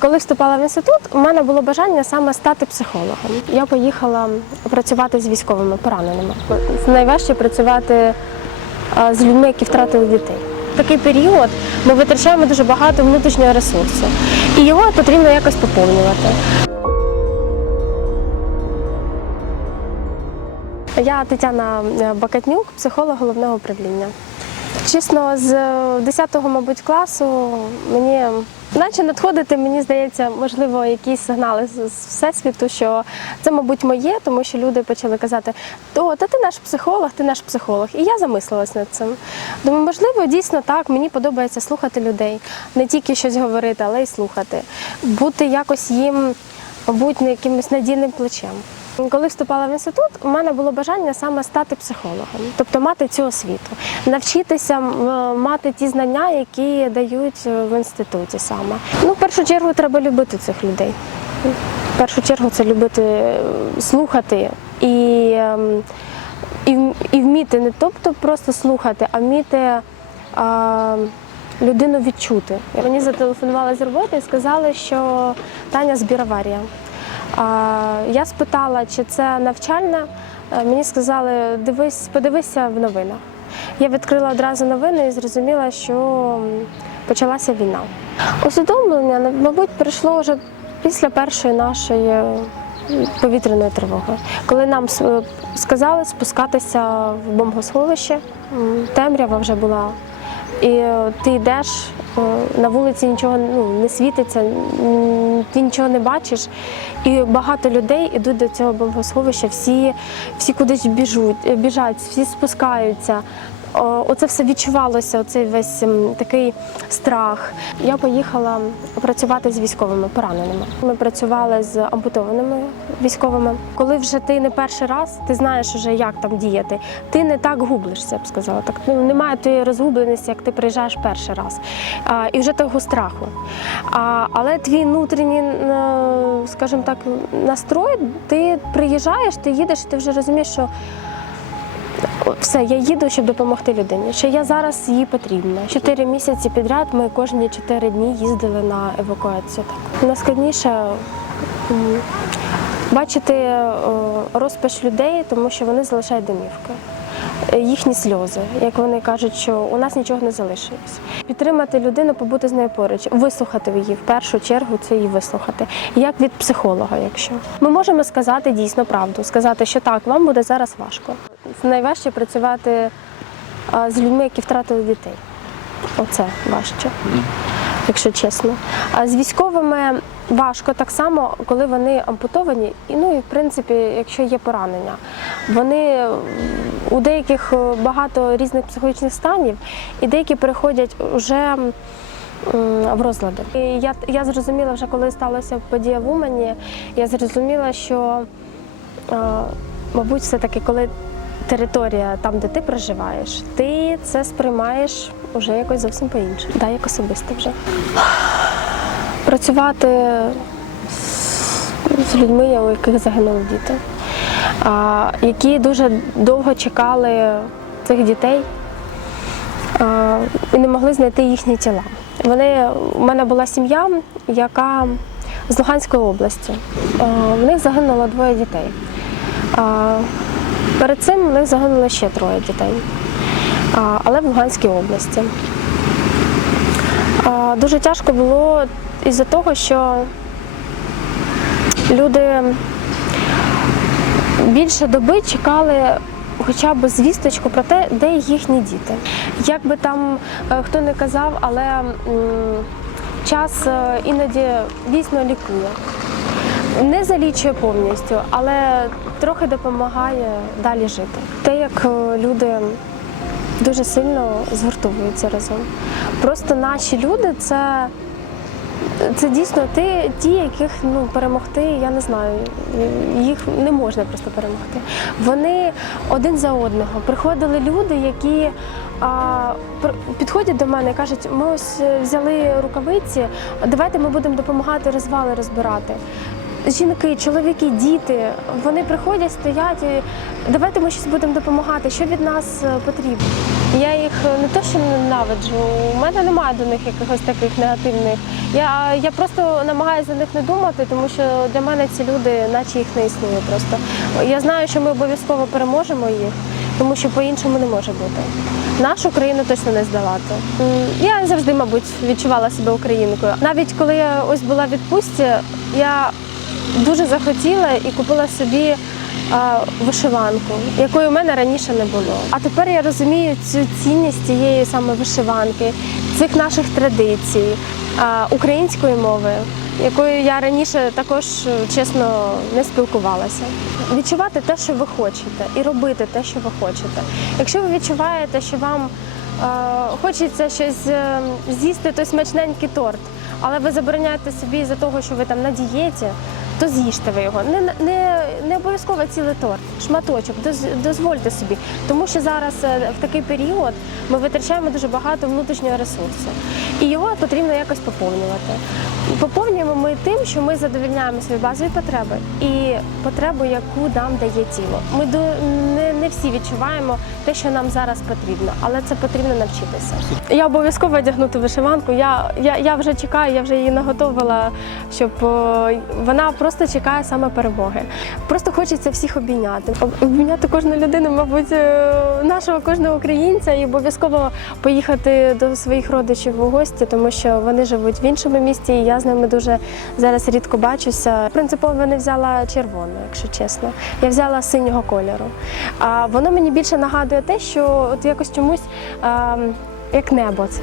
Коли вступала в інститут, у мене було бажання саме стати психологом. Я поїхала працювати з військовими пораненими. Найважче працювати з людьми, які втратили дітей. В такий період ми витрачаємо дуже багато внутрішнього ресурсу, і його потрібно якось поповнювати. Я Тетяна Бакатнюк, психолог головного управління. Чесно, з 10-го, мабуть, класу мені наче надходити, мені здається, можливо, якісь сигнали з всесвіту, що це, мабуть, моє, тому що люди почали казати, то та ти наш психолог, ти наш психолог. І я замислилась над цим. Думаю, можливо, дійсно так, мені подобається слухати людей, не тільки щось говорити, але й слухати, бути якось їм, мабуть, якимось надійним плечем. Коли вступала в інститут, у мене було бажання саме стати психологом, тобто мати цю освіту, навчитися мати ті знання, які дають е, в інституті саме. Ну, в першу чергу, треба любити цих людей. В першу чергу це любити е, слухати і, ем, і, і вміти не тобто просто слухати, а вміти. А, Людину відчути. Мені зателефонували з роботи і сказали, що Таня збіроварія. А, Я спитала, чи це навчальне. Е, Мені сказали, дивись, подивися в новинах. Я відкрила одразу новини і зрозуміла, що почалася війна. Усвідомлення, мабуть, прийшло вже після першої нашої повітряної тривоги, коли нам сказали спускатися в бомбосховище, темрява вже була. І е, ти йдеш е, на вулиці, нічого ну, не світиться, ти нічого не бачиш. І багато людей йдуть до цього бомбосховища, всі, всі кудись біжуть, біжать, всі спускаються. О, Оце все відчувалося, оцей весь такий страх. Я поїхала працювати з військовими пораненими. Ми працювали з ампутованими військовими. Коли вже ти не перший раз, ти знаєш вже, як там діяти. Ти не так гублишся, я б сказала. Так ну немає тієї розгубленості, як ти приїжджаєш перший раз. А, і вже того страху. А, але твій внутрішній, е, скажімо так, настрой, ти приїжджаєш, ти їдеш, ти вже розумієш, що все, я їду, щоб допомогти людині. Що я зараз їй потрібна. Чотири місяці підряд ми кожні чотири дні їздили на евакуацію. Так найскладніше бачити е, розпач людей, тому що вони залишають домівки. Е, Їхні сльози, як вони кажуть, що у нас нічого не залишилось. Підтримати людину, побути з нею поруч, вислухати її в першу чергу це її вислухати. Як від психолога, якщо ми можемо сказати дійсно правду, сказати, що так, вам буде зараз важко. Найважче працювати з людьми, які втратили дітей. Оце важче, якщо чесно. А з військовими важко так само, коли вони ампутовані, і ну і в принципі, якщо є поранення. Вони у деяких е, багато різних психологічних станів, і деякі переходять вже в розлади. І я, я зрозуміла вже, коли сталася подія в Умані, я зрозуміла, що мабуть, все-таки, коли територія там, де ти проживаєш, ти це сприймаєш вже якось зовсім по-іншому. Да, як особисто вже. Працювати з людьми, у яких загинули діти, які дуже довго чекали цих дітей і не могли знайти їхні тіла. Вони, у мене була сім'я, яка з Луганської області. В них загинуло двоє дітей. Перед цим у них загинуло ще троє дітей, але в Луганській області. Дуже тяжко було із-за того, що люди більше доби чекали хоча б звісточку про те, де їхні діти. Як би там е, хто не казав, але час е, іноді дійсно лікує. Не залічує повністю, але трохи допомагає далі жити. Те, як е, люди дуже сильно згуртовуються разом. Просто наші люди це, це дійсно ті, ті, яких ну, перемогти, я не знаю, їх не можна просто перемогти. Вони один за одного. Приходили люди, які а, підходять до мене і кажуть, ми ось е, взяли рукавиці, давайте ми будемо допомагати розвали розбирати. Жінки, чоловіки, діти, вони приходять, стоять і давайте ми щось будемо допомагати. Що від нас е, потрібно? Я їх не то, що ненавиджу, у мене немає до них якихось таких негативних. Я, я просто намагаюся за них не думати, тому що для мене ці люди, наче їх не існує просто. Я знаю, що ми обов'язково переможемо їх, тому що по-іншому не може бути. Нашу країну точно не здавати. Я завжди, мабуть, відчувала себе українкою. Навіть коли я ось була в відпустці, я дуже захотіла і купила собі вишиванку, якої у мене раніше не було. А тепер я розумію цю цінність цієї саме вишиванки, цих наших традицій, української мови, якою я раніше також чесно не спілкувалася. Відчувати те, що ви хочете, і робити те, що ви хочете. Якщо ви відчуваєте, що вам е, хочеться щось е, з'їсти, той смачненький торт, але ви забороняєте собі за того, що ви там на дієті, то з'їжте ви його. Не, не, не обов'язково цілий торт, шматочок, доз- дозвольте собі. Тому що зараз е, в такий період ми витрачаємо дуже багато внутрішнього ресурсу. І його потрібно якось поповнювати. Поповнюємо ми тим, що ми задовільняємо свої базові потреби і потребу, яку нам дає тіло. Ми до не, всі відчуваємо те, що нам зараз потрібно, але це потрібно навчитися. Я обов'язково одягнути вишиванку. Я, я, я вже чекаю, я вже її наготовила, щоб е, вона просто чекає саме перемоги. Просто хочеться всіх обійняти. Об- Обійняти кожну людину, мабуть, е, нашого кожного українця, і обов'язково поїхати до своїх родичів у гості, тому що вони живуть в іншому місті, і я з ними дуже зараз рідко бачуся. Принципово не взяла червону, якщо чесно. Я взяла синього кольору. А воно мені більше нагадує те, що от якось чомусь а, як небо це.